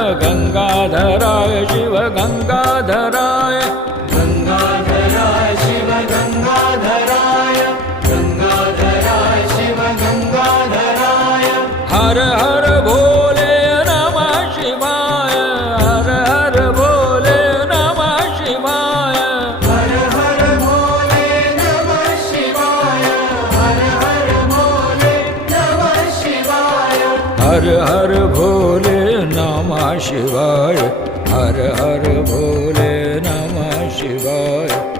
गंगाधराय शिव गंगाधराय गंगाधराय शिव गंगाधराय गंगाधराय शिव गंगाधराय हर हर भोले नमः शिवाय हर हर भोले नमः शिवाय हर हर भोले नमः शिवाय हर हर भोले नमः शिवाय हर हर भोले नमः शिवाय हर हर भोले नमः शिवाय।